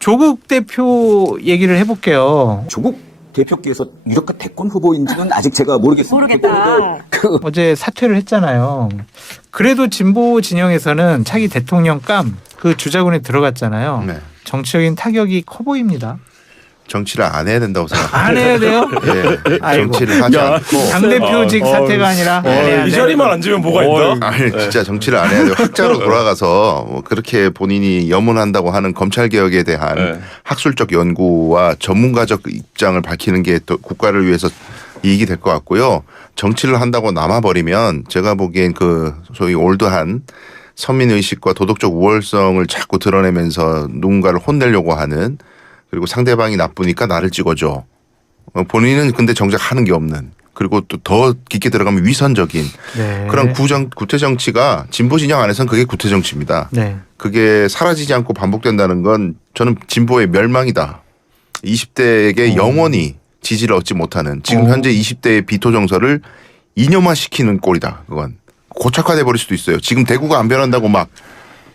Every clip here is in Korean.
조국 대표 얘기를 해볼게요. 조국 대표께서 이렇게 대권 후보인지는 아직 제가 모르겠습니다. 모르겠다. 어제 사퇴를 했잖아요. 그래도 진보 진영에서는 차기 대통령감 그 주자군에 들어갔잖아요. 네. 정치적인 타격이 커 보입니다. 정치를 안 해야 된다고 생각합니다. 안 해야 돼요? 예, 아이고. 정치를 하지 않고. 당대표직 사퇴가 아니라 해야 이 돼. 자리만 앉으면 뭐가 있나? 아니 진짜 정치를 안 해야 돼요. 학자로 돌아가서 뭐 그렇게 본인이 염원한다고 하는 검찰 개혁에 대한 네. 학술적 연구와 전문가적 입장을 밝히는 게 또 국가를 위해서 이익이 될 것 같고요. 정치를 한다고 남아버리면 제가 보기엔 그 소위 올드한 서민 의식과 도덕적 우월성을 자꾸 드러내면서 누군가를 혼내려고 하는, 그리고 상대방이 나쁘니까 나를 찍어줘. 본인은 근데 정작 하는 게 없는, 그리고 또 더 깊게 들어가면 위선적인 네. 그런 구태 정치가 진보 진영 안에서는 그게 구태 정치입니다. 네. 그게 사라지지 않고 반복된다는 건 저는 진보의 멸망이다. 20대에게 영원히 지지를 얻지 못하는, 지금 현재 20대의 비토 정서를 이념화시키는 꼴이다. 그건 고착화돼 버릴 수도 있어요. 지금 대구가 안 변한다고 막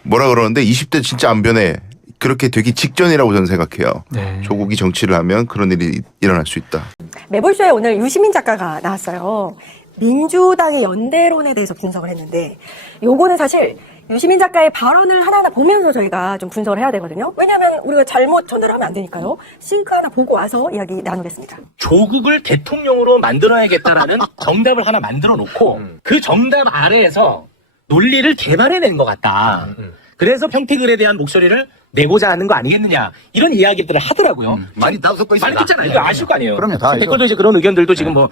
뭐라 그러는데 20대 진짜 안 변해. 그렇게 되기 직전이라고 저는 생각해요. 네. 조국이 정치를 하면 그런 일이 일어날 수 있다. 매볼쇼에 오늘 유시민 작가가 나왔어요. 민주당의 연대론에 대해서 분석을 했는데 요거는 사실 유시민 작가의 발언을 하나하나 보면서 저희가 좀 분석을 해야 되거든요. 왜냐하면 우리가 잘못 전달하면 안 되니까요. 싱크 하나 보고 와서 이야기 나누겠습니다. 조국을 대통령으로 만들어야겠다라는 정답을 하나 만들어 놓고 그 정답 아래에서 논리를 개발해낸 것 같다. 그래서 평택을에 대한 목소리를 내고자 하는 거 아니겠느냐, 이런 이야기들을 하더라고요. 많이 다 섞어 있습니다. 많이 듣잖아요. 이거 아실 거 아니에요. 그럼요, 다 알죠. 댓글도 이제 그런 의견들도 지금 뭐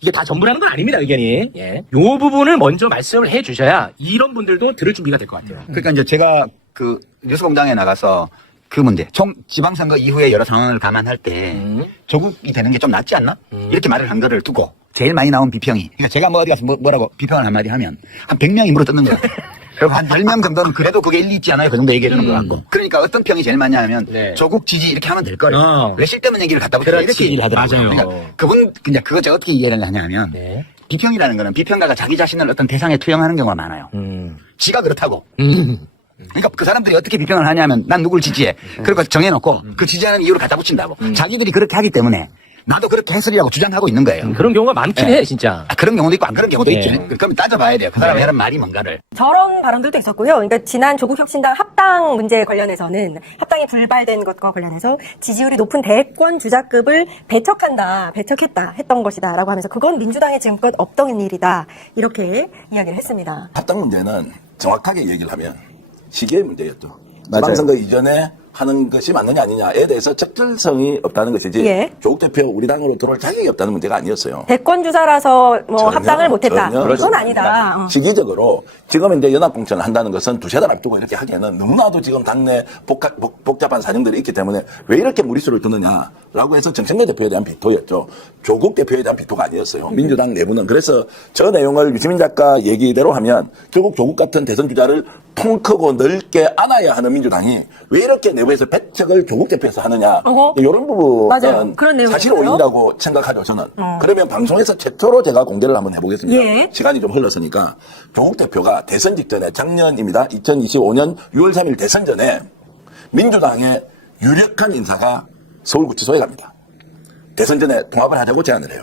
이게 다 전부라는 건 아닙니다, 의견이. 예. 요 부분을 먼저 말씀을 해 주셔야 이런 분들도 들을 준비가 될 것 같아요. 그러니까 이제 제가 그 뉴스공장에 나가서 그 문제, 지방선거 이후에 여러 상황을 감안할 때 조국이 되는 게 좀 낫지 않나? 이렇게 말을 한 거를 두고 제일 많이 나온 비평이, 그러니까 제가 뭐 어디 가서 뭐라고 비평을 한마디 하면 한 100명이 물어뜯는 거예요. 그리고 한 10명 정도는 그래도 그게 일리 있지 않아요? 그 정도 얘기해 주는 것 같고. 그러니까 어떤 평이 제일 많이 하면 네. 조국 지지 이렇게 하면 될 거예요. 왜 쓸데없는 얘기를 갖다 붙여 이렇게 얘기를 하더라고요. 맞아요. 그러니까 그냥 그거 제가 어떻게 이해를 하냐면 네. 비평이라는 거는 비평가가 자기 자신을 어떤 대상에 투영하는 경우가 많아요. 지가 그렇다고. 그러니까 그 사람들이 어떻게 비평을 하냐면 난 누굴 지지해. 그리고 정해놓고 그 지지하는 이유를 갖다 붙인다고. 자기들이 그렇게 하기 때문에 나도 그렇게 했으리라고 주장하고 있는 거예요. 그런 경우가 많긴 네. 해, 진짜. 그런 경우도 있고 안 그런 경우도 네. 있죠. 그럼 따져봐야 돼요. 그 사람이 하는 말이 뭔가를. 저런 발언들도 있었고요. 그러니까 지난 조국혁신당 합당 문제 관련해서는 합당이 불발된 것과 관련해서 지지율이 높은 대권 주자급을 배척했다 했던 것이다라고 하면서 그건 민주당에 지금껏 없던 일이다 이렇게 이야기를 했습니다. 합당 문제는 정확하게 얘기를 하면 시기의 문제였죠. 지방선거 이전에 하는 것이 맞느냐 아니냐에 대해서 적절성이 없다는 것이지 예. 조국 대표 우리 당으로 들어올 자격이 없다는 문제가 아니었어요. 대권 주자라서 뭐 전혀, 합당을 못했다. 전혀 그건 아니다. 시기적으로 지금 이제 연합공천을 한다는 것은 두세 달 앞두고 이렇게 하기에는 너무나도 지금 당내 복잡한 사정들이 있기 때문에 왜 이렇게 무리수를 두느냐라고 해서 정청래 대표에 대한 비토였죠. 조국 대표에 대한 비토가 아니었어요. 민주당 내부는. 그래서 저 내용을 유시민 작가 얘기대로 하면 결국 조국 같은 대선 주자를 통 크고 넓게 안아야 하는 민주당이 왜 이렇게 내부에서 배척을 조국 대표에서 하느냐. 이런 맞아요. 부분은 그런 내용이 사실 있어요. 오인이라고 생각하죠, 저는. 그러면 방송에서 최초로 제가 공개를 한번 해보겠습니다. 예. 시간이 좀 흘렀으니까 조국 대표가 대선 직전에 작년입니다. 2025년 6월 3일 대선 전에 민주당의 유력한 인사가 서울구치소에 갑니다. 대선 전에 통합을 하자고 제안을 해요.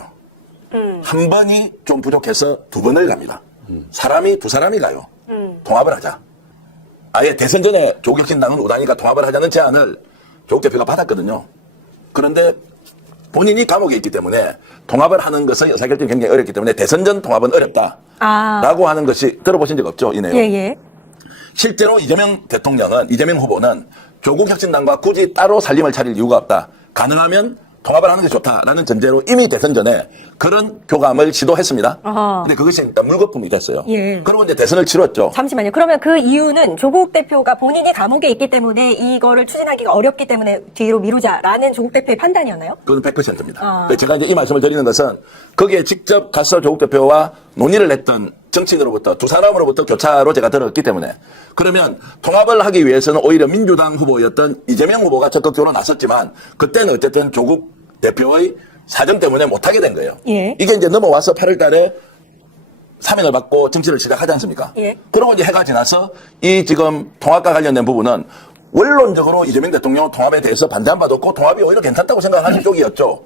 한 번이 좀 부족해서 두 번을 갑니다. 두 사람이 가요. 통합을 하자. 아예 대선 전에 조국혁신당은 우단이가 통합을 하자는 제안을 조국 대표가 받았거든요. 그런데 본인이 감옥에 있기 때문에 통합을 하는 것은 의사결정이 굉장히 어렵기 때문에 대선 전 통합은 어렵다. 라고 하는 것이 들어보신 적 없죠? 이 내용. 예. 실제로 이재명 후보는 조국혁신당과 굳이 따로 살림을 차릴 이유가 없다. 가능하면 통합을 하는 게 좋다라는 전제로 이미 대선 전에 그런 교감을 시도했습니다. 근데 그것이 일단 물거품이 됐어요. 예. 그리고 이제 대선을 치렀죠. 잠시만요. 그러면 그 이유는 조국 대표가 본인이 감옥에 있기 때문에 이거를 추진하기가 어렵기 때문에 뒤로 미루자라는 조국 대표의 판단이었나요? 그건 100%입니다. 제가 이제 이 말씀을 드리는 것은 거기에 직접 가서 조국 대표와 논의를 했던 정치인으로부터 두 사람으로부터 교차로 제가 들었기 때문에 그러면 통합을 하기 위해서는 오히려 민주당 후보였던 이재명 후보가 적극적으로 나섰지만 그때는 어쨌든 조국 대표의 사정 때문에 못하게 된 거예요. 예. 이게 이제 넘어와서 8월 달에 사면을 받고 정치를 시작하지 않습니까? 예. 그러고 이제 해가 지나서 이 지금 통합과 관련된 부분은 원론적으로 이재명 대통령 통합에 대해서 반대 한 바도 없고 통합이 오히려 괜찮다고 생각하는 쪽이었죠.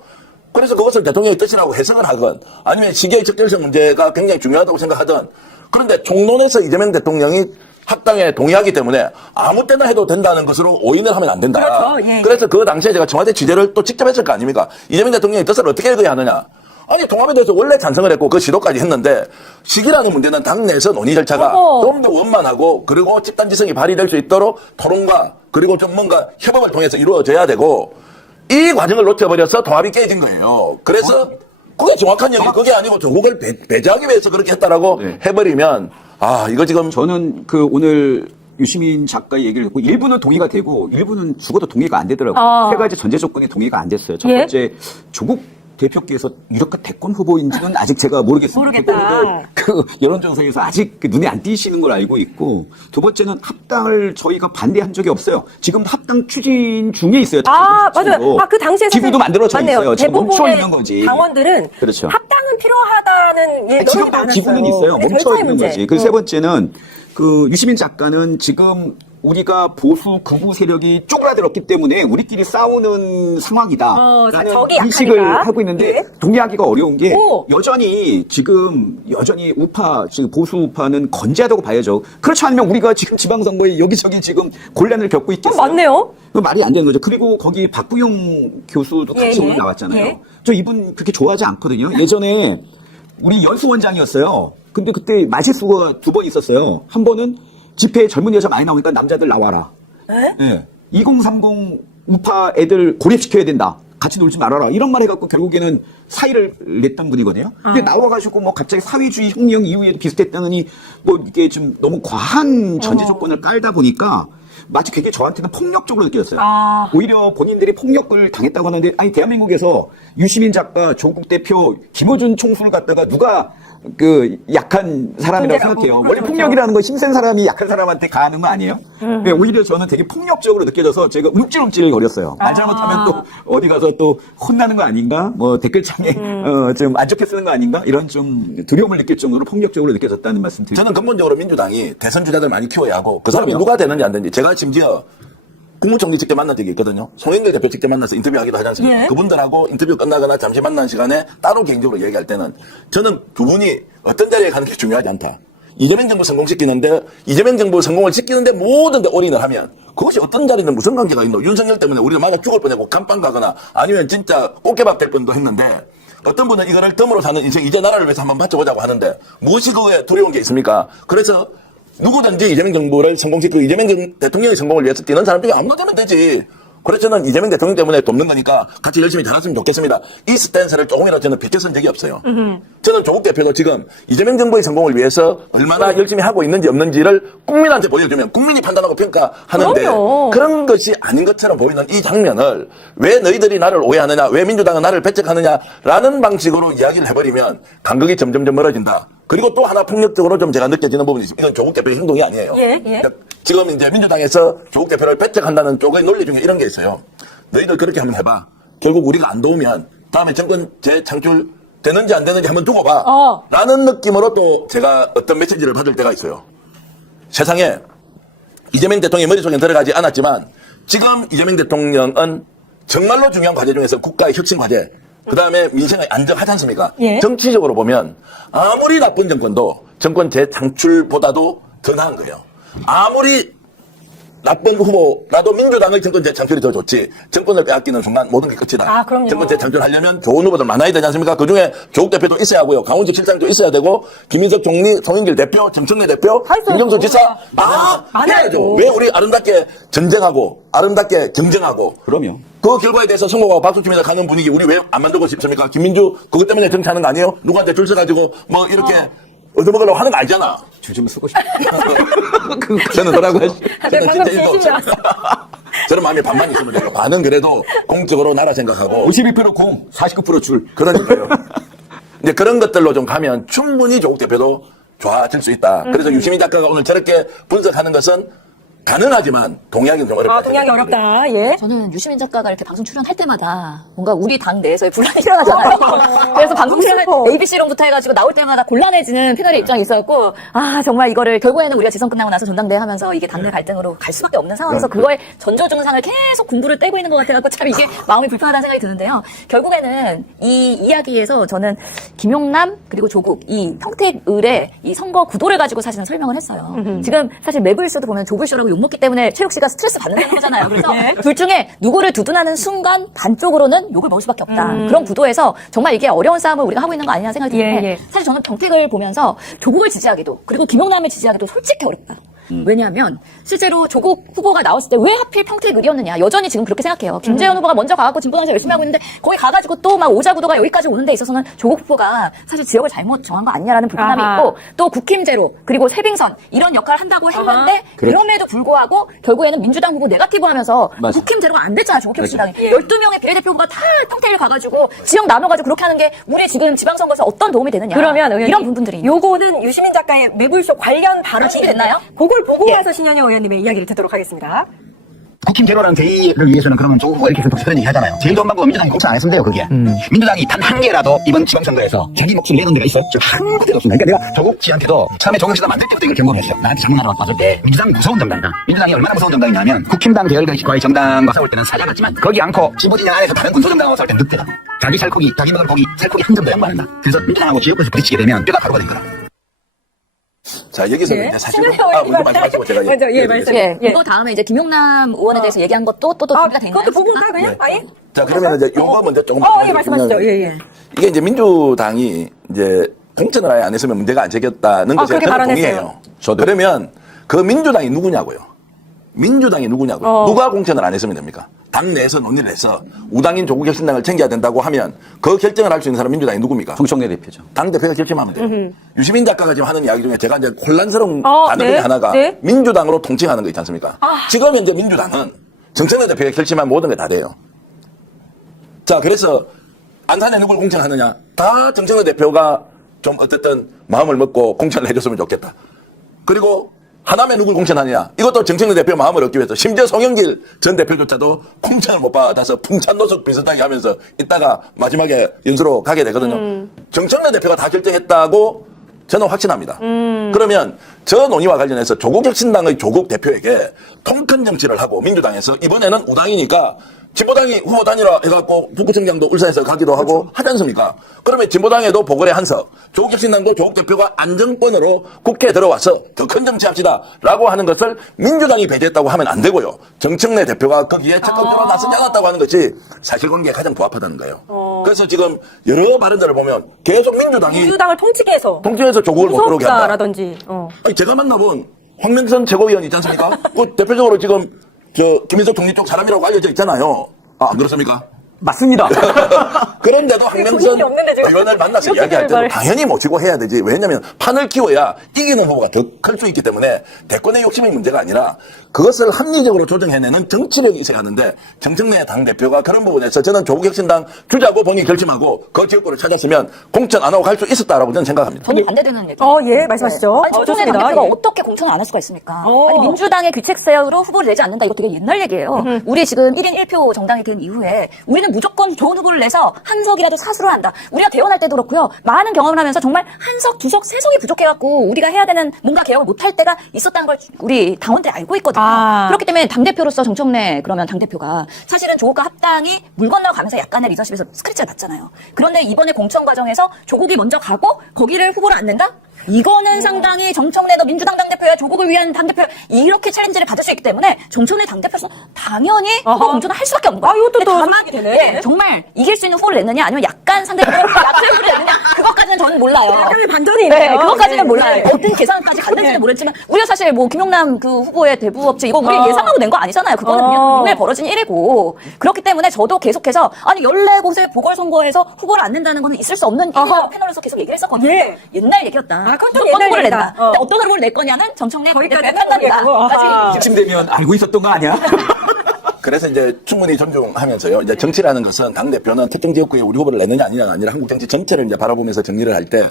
그래서 그것을 대통령의 뜻이라고 해석을 하건 아니면 시기의 적절성 문제가 굉장히 중요하다고 생각하든 그런데 총론에서 이재명 대통령이 합당에 동의하기 때문에 아무 때나 해도 된다는 것으로 오인을 하면 안 된다. 그렇죠. 예, 예. 그래서 그 당시에 제가 청와대 취재를 또 직접 했을 거 아닙니까? 이재명 대통령의 뜻을 어떻게 읽어야 하느냐. 아니 통합에 대해서 원래 찬성을 했고 그 시도까지 했는데 시기라는 문제는 당내에서 논의 절차가 좀 더 원만하고 그리고 집단지성이 발휘될 수 있도록 토론과 그리고 좀 뭔가 협업을 통해서 이루어져야 되고 이 과정을 놓쳐버려서 통합이 깨진 거예요. 그래서 그게 정확한 얘기 그게 아니고 조국을 배제하기 위해서 그렇게 했다라고 해버리면 아 이거 지금 저는 그 오늘 유시민 작가의 얘기를 듣고 일부는 동의가 되고 일부는 죽어도 동의가 안 되더라고요. 세 가지 전제 조건이 동의가 안 됐어요. 첫 예? 번째 조국 대표께서 유력한 대권 후보인지는 아직 제가 모르겠습니다. 모르겠다. 그 여론조사에서 아직 그 눈에 안 띄시는 걸 알고 있고 두 번째는 합당을 저희가 반대한 적이 없어요. 지금 합당 추진 중에 있어요. 맞아요. 그 당시에 기구도 만들어져 있어요. 지금 멈춰 대부분의 있는 거지. 당원들은 그렇죠. 합당은 필요하다는 예, 지금도 논의가 많았어요. 기구는 있어요. 네, 멈춰 절차의 있는 문제. 거지. 그리고 세 번째는 그 유시민 작가는 지금 우리가 보수 극우 세력이 쪼그라들었기 때문에 우리끼리 싸우는 상황이다. 라는 적이 인식을 약하니까. 하고 있는데 예. 동의하기가 어려운 게 오. 여전히 우파, 지금 보수 우파는 건재하다고 봐야죠. 그렇지 않으면 우리가 지금 지방선거에 여기저기 지금 곤란을 겪고 있겠어요. 맞네요. 그 말이 안 되는 거죠. 그리고 거기 박구용 교수도 같이 예, 예. 오늘 나왔잖아요. 예. 저 이분 그렇게 좋아하지 않거든요. 예전에 우리 연수원장이었어요. 근데 그때 마실수가 두 번 있었어요. 한 번은 집회에 젊은 여자 많이 나오니까 남자들 나와라. 예. 2030 우파 애들 고립시켜야 된다. 같이 놀지 말아라. 이런 말 해갖고 결국에는 사의를 냈던 분이거든요. 근데 나와가지고 뭐 갑자기 사회주의 혁명 이후에도 비슷했다느니 뭐 이게 좀 너무 과한 전제 조건을 깔다 보니까 마치 그게 저한테는 폭력적으로 느껴졌어요. 오히려 본인들이 폭력을 당했다고 하는데 아니 대한민국에서 유시민 작가, 조국 대표, 김어준 총수를 갖다가 누가 그 약한 사람이라고 생각해요. 원래 그렇죠. 폭력이라는 건 힘센 사람이 약한 사람한테 가하는 거 아니에요? 네, 오히려 저는 되게 폭력적으로 느껴져서 제가 움찔움찔 거렸어요. 말 잘못하면 또 어디 가서 또 혼나는 거 아닌가? 뭐 댓글창에 좀 안 좋게 쓰는 거 아닌가? 이런 좀 두려움을 느낄 정도로 폭력적으로 느껴졌다는 말씀 드립니다. 저는 근본적으로 민주당이 대선 주자들 많이 키워야 하고 그 사람이 그럼요. 누가 되는지 안 되는지 제가 심지어 국무총리 직접 만난 적이 있거든요. 송영길 대표 직접 만나서 인터뷰하기도 하지 않습니까? 예. 그분들하고 인터뷰 끝나거나 잠시 만난 시간에 따로 개인적으로 얘기할 때는 저는 두 분이 어떤 자리에 가는 게 중요하지 않다. 이재명 정부 성공시키는데 이재명 정부 성공을 시키는데 모든 데 올인을 하면 그것이 어떤 자리는 무슨 관계가 있노. 윤석열 때문에 우리가 맞아 죽을 뻔했고 감방 가거나 아니면 진짜 꽃게밥 될 뻔도 했는데 어떤 분은 이거를 덤으로 사는 인생 이제 나라를 위해서 한번 바쳐보자고 하는데 무엇이 그거에 두려운 게 있습니까? 그래서 누구든지 이재명 정부를 성공시키고 이재명 대통령의 성공을 위해서 뛰는 사람 중에 아무나 되면 되지. 그래서 저는 이재명 대통령 때문에 돕는 거니까 같이 열심히 잘했으면 좋겠습니다. 이 스탠스를 조금이라도 저는 비켜선 적이 없어요. 저는 조국 대표도 지금 이재명 정부의 성공을 위해서 얼마나 열심히 하고 있는지 없는지를 국민한테 보여주면 국민이 판단하고 평가하는데 그럼요. 그런 것이 아닌 것처럼 보이는 이 장면을 왜 너희들이 나를 오해하느냐, 왜 민주당은 나를 배척하느냐라는 방식으로 이야기를 해버리면 간극이 점점 멀어진다. 그리고 또 하나 폭력적으로 좀 제가 느껴지는 부분이 있습니다. 이건 조국 대표의 행동이 아니에요. 예. 그러니까 지금 이제 민주당에서 조국 대표를 배척한다는 쪽의 논리 중에 이런 게 있어요. 너희들 그렇게 한번 해봐. 결국 우리가 안 도우면 다음에 정권 재창출 되는지 안 되는지 한번 두고 봐. 라는 느낌으로 또 제가 어떤 메시지를 받을 때가 있어요. 세상에 이재명 대통령의 머릿속에 들어가지 않았지만 지금 이재명 대통령은 정말로 중요한 과제 중에서 국가의 혁신 과제 그 다음에 민생의 안정하지 않습니까? 예. 정치적으로 보면 아무리 나쁜 정권도 정권 재창출보다도 더 나은 거예요. 아무리 나쁜 후보라도 민주당의 정권 재창출이 더 좋지. 정권을 빼앗기는 순간 모든 게 끝이다. 그럼요. 정권 재창출하려면 좋은 후보들 많아야 되지 않습니까? 그중에 조국 대표도 있어야 하고요. 강훈식 실장도 있어야 되고 김인석 총리, 송영길 대표, 정청래 대표, 다 있어요. 김정수 지사 다 많아요. 해야죠. 왜 우리 아름답게 전쟁하고 아름답게 경쟁하고 그럼요. 그 결과에 대해서 성공하고 박수치면서 가는 분위기 우리 왜 안 만들고 싶습니까? 김민주 그것 때문에 정치하는 거 아니에요? 누구한테 줄 서가지고 뭐 이렇게 얻어먹으려고 하는 거 알잖아. 줄 좀 쓰고 싶어요. 저는 뭐라고 하시 방금 진심이었어. 저런 마음이 반만 있으면 돼요. 반은 그래도 공적으로 나라 생각하고 52% 공, 49% 줄. 그러니까요. 이제 그런 것들로 좀 가면 충분히 조국 대표도 좋아질 수 있다. 그래서 유시민 작가가 오늘 저렇게 분석하는 것은 가능하지만 동의하기는 좀 어렵다. 동의하기 어렵다. 예. 저는 유시민 작가가 이렇게 방송 출연할 때마다 뭔가 우리 당 내에서의 분란이 일어나잖아요. 그래서 방송 출연을 ABC론부터 해가지고 나올 때마다 곤란해지는 패널의 입장이 있었고, 아, 정말 이거를 결국에는 우리가 지선 끝나고 나서 전당대회 하면서 이게 당내 갈등으로 갈 수밖에 없는 상황에서 그거에 전조증상을 계속 공부를 떼고 있는 것 같아갖고 참 이게 마음이 불편하다는 생각이 드는데요. 결국에는 이 이야기에서 저는 김용남 그리고 조국 이 평택을의 이 선거 구도를 가지고 사실은 설명을 했어요. 지금 사실 매블쇼도 보면 조블쇼라고 욕먹기 때문에 최욱 씨가 스트레스 받는다는 거잖아요. 그래서 둘 중에 누구를 두둔하는 순간 반쪽으로는 욕을 먹을 수밖에 없다. 그런 구도에서 정말 이게 어려운 싸움을 우리가 하고 있는 거 아니냐 생각이 드는데 사실 저는 평택을 보면서 조국을 지지하기도 그리고 김용남을 지지하기도 솔직히 어렵다. 왜냐하면 실제로 조국 후보가 나왔을 때 왜 하필 평택을이었느냐 여전히 지금 그렇게 생각해요. 김재현 후보가 먼저 가갖고 진보당에서 열심히 하고 있는데 거기 가가지고 또 막 오자구도가 여기까지 오는 데 있어서는 조국 후보가 사실 지역을 잘못 정한 거 아니냐라는 불편함이 있고 또 국힘제로 그리고 세빙선 이런 역할을 한다고 했는데 그럼에도 불구하고 결국에는 민주당 후보 네거티브 하면서 국힘제로가 안 됐잖아 조국 혁신당이 12명의 비례대표 후보가 다 평택을 가가지고 지역 나눠가지고 그렇게 하는 게 우리 지금 지방선거에서 어떤 도움이 되느냐 그러면 의원님, 이런 부분들이 요거는 유시민 작가의 매불쇼 관련 발언이 준비됐나요? 그걸 보고 와서 신현영 의원님의 이야기를 듣도록 하겠습니다. 국힘 제로라는 대의를 위해서는 그러면 조국 후보 이렇게 계속 그런 얘기 하잖아요. 제일 좋은 방법은 민주당이 공천 안 했으면 돼요, 그게. 민주당이 단 한 개라도 이번 지방선거에서 자기 목숨 내놓은 데가 있어? 지금 한 군데도 없습니다. 그러니까 내가 조국 씨한테도 처음에 조국 씨가 만들 때부터 이걸 경고를 했어요. 나한테 자문하러 왔을 때 민주당이 무서운 정당이다. 민주당이 얼마나 무서운 정당이냐면 국힘당 계열과의 정당과 싸울 때는 사자 같지만 거기 않고 진보진영 안에서 다른 군소정당하고 싸울 때는 늑대다. 자기 살코기, 자기 먹은 고기, 살코기 한 점도 양보한다. 그래서 민주당하고 지역구에서 부딪히게 되면 뼈가 바로 걸린 거다. 자, 여기서 예. 이제 사실 신현영 먼저 의원님 말씀하시고 제가 먼저, 예, 말씀. 예, 이거 다음에 이제 김용남 의원에 대해서 얘기한 것도 또 준비가 돼 있나요? 그것도 보고 올까요, 그냥? 아예? 자, 그러면 이제 요거 먼저 조금 예, 말씀하시죠. 예, 예. 이게 이제 민주당이 이제 공천을 아예 안 했으면 문제가 안 생겼다는 것에 그렇게 저는 발언했어요. 동의해요. 그러면 그 민주당이 누구냐고요? 민주당이 누구냐고요? 누가 공천을 안 했으면 됩니까? 당 내에서 논의를 해서 우당인 조국혁신당을 챙겨야 된다고 하면 그 결정을 할 수 있는 사람 민주당이 누굽니까? 정청래 대표죠. 당 대표가 결정하면 돼요. 유시민 작가가 지금 하는 이야기 중에 제가 이제 혼란스러운 단어 중에 네. 하나가 네. 민주당으로 통칭하는 거 있지 않습니까? 지금 현재 민주당은 정청래 대표가 결심한 모든 게 다 돼요. 자, 그래서 안산에 누굴 공천하느냐? 다 정청래 대표가 좀 어쨌든 마음을 먹고 공천을 해줬으면 좋겠다. 그리고 하남에 누굴 공천하느냐? 이것도 정청래 대표 마음을 얻기 위해서 심지어 송영길 전 대표조차도 공천을 못 받아서 풍찬노숙 비슷하게 하면서 이따가 마지막에 연수로 가게 되거든요. 정청래 대표가 다 결정했다고 저는 확신합니다. 그러면 저 논의와 관련해서 조국혁신당의 조국 대표에게 통큰 정치를 하고 민주당에서 이번에는 우당이니까 진보당이 후보 단일화 해갖고 북구청장도 울산에서 가기도 하고 하지 않습니까? 그러면 진보당에도 보궐의 한석, 조국혁신당도 조국 대표가 안정권으로 국회에 들어와서 더 큰 정치합시다 라고 하는 것을 민주당이 배제했다고 하면 안 되고요. 정청래 대표가 거기에 적극적으로 나서지 않았다고 하는 것이 사실관계에 가장 부합하다는 거예요. 그래서 지금 여러 발언들을 보면 계속 민주당을 통치해서 조국을 못 들어오게 한다. 무섭다라든지. 아니, 제가 만나본 황명선 최고위원 있지 않습니까? 그 대표적으로 지금 김인석 총리 쪽 사람이라고 알려져 있잖아요. 안 그렇습니까? 맞습니다. 그런데도 황명선 본인이 없는데 지금 의원을 만나서 이렇게 이야기할 때도 말을. 당연히 모시고 해야 되지. 왜냐하면 판을 키워야 이기는 후보가 더 클 수 있기 때문에 대권의 욕심이 문제가 아니라 그것을 합리적으로 조정해내는 정치력이 있어야 하는데 정청래 당대표가 그런 부분에서 저는 조국혁신당 주자고 본인이 결심하고 그 지역구를 찾았으면 공천 안 하고 갈 수 있었다라고 저는 생각합니다. 저는 반대되는 얘기. 예, 말씀하시죠. 아니, 정청래 좋습니다. 당대표가 예. 어떻게 공천을 안 할 수가 있습니까? 아니, 민주당의 귀책세로 후보를 내지 않는다. 이거 되게 옛날 얘기예요. 우리 지금 1인 1표 정당이 된 이후에 우리는 무조건 좋은 후보를 내서 한 석이라도 사수로 한다. 우리가 대원할 때도 그렇고요. 많은 경험을 하면서 정말 한 석, 두 석, 세 석이 부족해갖고 우리가 해야 되는 뭔가 개혁을 못할 때가 있었다는 걸 우리 당원들이 알고 있거든요. 그렇기 때문에 당대표로서 정청래 그러면 당대표가 사실은 조국과 합당이 물 건너가면서 약간의 리더십에서 스크래치가 났잖아요. 그런데 이번에 공천 과정에서 조국이 먼저 가고 거기를 후보로 안 낸다? 이거는 상당히 정청래 너 민주당 당대표야 조국을 위한 당대표야 이렇게 챌린지를 받을 수 있기 때문에 정청래 당대표로서 당연히 후보 공천을 할 수밖에 없는 거예요. 이것도 근데 또 다만 생각이 되네. 예, 정말 이길 수 있는 후보를 냈느냐 아니면 약간 상대적으로 약한 후보를 냈느냐 그것까지는 저는 몰라요. 약간의 반전이 있네요. 네, 그것까지는 네. 몰라요. 어떤 계산까지 갔는지는 모르겠지만 우리가 사실 뭐 김용남 그 후보의 대부업체 이거 우리 예상하고 낸 거 아니잖아요. 그거는 그냥 국내에 벌어진 일이고 그렇기 때문에 저도 계속해서 아니 14곳의 보궐선거에서 후보를 안 낸다는 거는 있을 수 없는 일이라고 패널에서 계속 얘기를 했었거든요. 예. 옛날 얘기였다. 그건 또 어떤 옛날 후보를 얘기다. 낸다. 근데 어떤 후보를 낼 거냐는 정청래 거기까지 대표의 판단이다. 이쯤 되면 알고 있었던 거 아니야? 그래서 이제 충분히 존중하면서요. 이제 정치라는 것은 당대표는 특정 지역구에 우리 후보를 내느냐 아니냐가 아니라 한국 정치 전체를 이제 바라보면서 정리를 할 때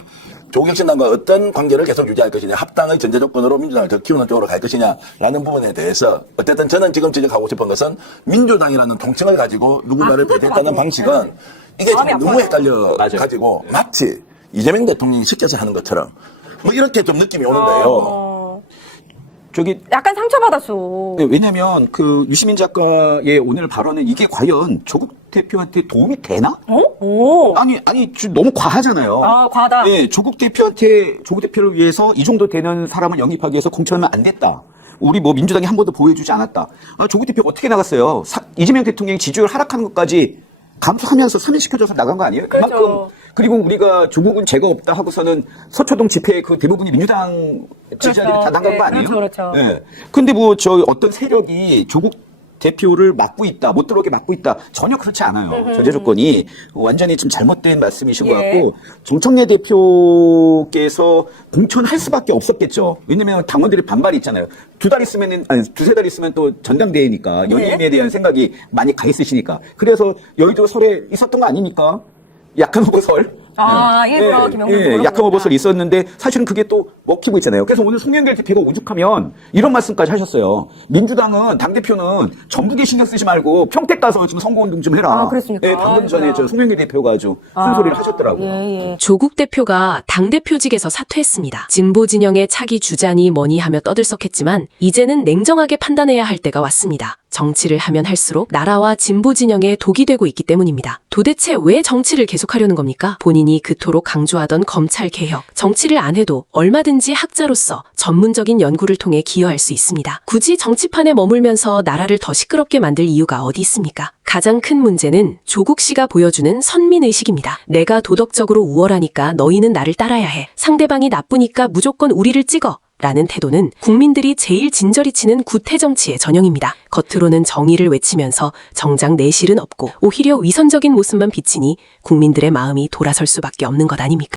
조국혁신당과 어떤 관계를 계속 유지할 것이냐, 합당의 전제 조건으로 민주당을 더 키우는 쪽으로 갈 것이냐라는 부분에 대해서 어쨌든 저는 지금 지적하고 싶은 것은 민주당이라는 통칭을 가지고 누군가를 배제했다는 방식은 이게 마음이 너무 아파요. 헷갈려 가지고 마치 이재명 대통령이 시켜서 하는 것처럼 뭐 이렇게 좀 느낌이 오는데요. 저기 약간 상처받았어. 네, 왜냐면 그 유시민 작가의 오늘 발언은 이게 과연 조국 대표한테 도움이 되나? 오. 아니 너무 과하잖아요. 아, 과하다. 예, 조국 대표를 위해서 이 정도 되는 사람을 영입하기 위해서 공천하면 안 됐다. 우리 뭐 민주당이 한 번도 보여주지 않았다. 조국 대표가 어떻게 나갔어요? 이재명 대통령이 지지율 하락하는 것까지 감수하면서 사면시켜줘서 나간 거 아니에요? 그렇죠. 그만큼 그리고 우리가 조국은 죄가 없다 하고서는 서초동 집회 그 대부분이 민주당 지지자들이 다 나간 거 아니에요? 그렇죠. 예. 근데 뭐 저 어떤 세력이 조국 대표를 막고 있다, 못 들어오게 막고 있다. 전혀 그렇지 않아요. 전제 조건이 완전히 좀 잘못된 말씀이신 것 예. 같고 정청래 대표께서 공천할 수밖에 없었겠죠. 왜냐면 당원들의 반발이 있잖아요. 두세 달 있으면 또 전당대회니까 연임에 대한 생각이 많이 가 있으시니까. 그래서 여의도 설에 있었던 거 아닙니까? 약한 후보설. 아, 일부러 김영삼 약한 후보설이 있었는데 사실은 그게 또 먹히고 있잖아요. 그래서 오늘 송영길 대표가 오죽하면 이런 말씀까지 하셨어요. 민주당은 당대표는 전북에 신경 쓰지 말고 평택 가서 지금 선거운동 좀 해라. 아, 그랬습니까? 네, 방금 전에 저 송영길 대표가 아주 큰 소리를 하셨더라고요. 예. 조국 대표가 당대표직에서 사퇴했습니다. 진보 진영의 차기 주자니 뭐니 하며 떠들썩했지만 이제는 냉정하게 판단해야 할 때가 왔습니다. 정치를 하면 할수록 나라와 진보 진영에 독이 되고 있기 때문입니다. 도대체 왜 정치를 계속하려는 겁니까? 본인이 그토록 강조하던 검찰 개혁, 정치를 안 해도 얼마든지 학자로서 전문적인 연구를 통해 기여할 수 있습니다. 굳이 정치판에 머물면서 나라를 더 시끄럽게 만들 이유가 어디 있습니까? 가장 큰 문제는 조국 씨가 보여주는 선민의식입니다. 내가 도덕적으로 우월하니까 너희는 나를 따라야 해. 상대방이 나쁘니까 무조건 우리를 찍어. 라는 태도는 국민들이 제일 진저리 치는 구태정치의 전형입니다. 겉으로는 정의를 외치면서 정작 내실은 없고 오히려 위선적인 모습만 비치니 국민들의 마음이 돌아설 수밖에 없는 것 아닙니까?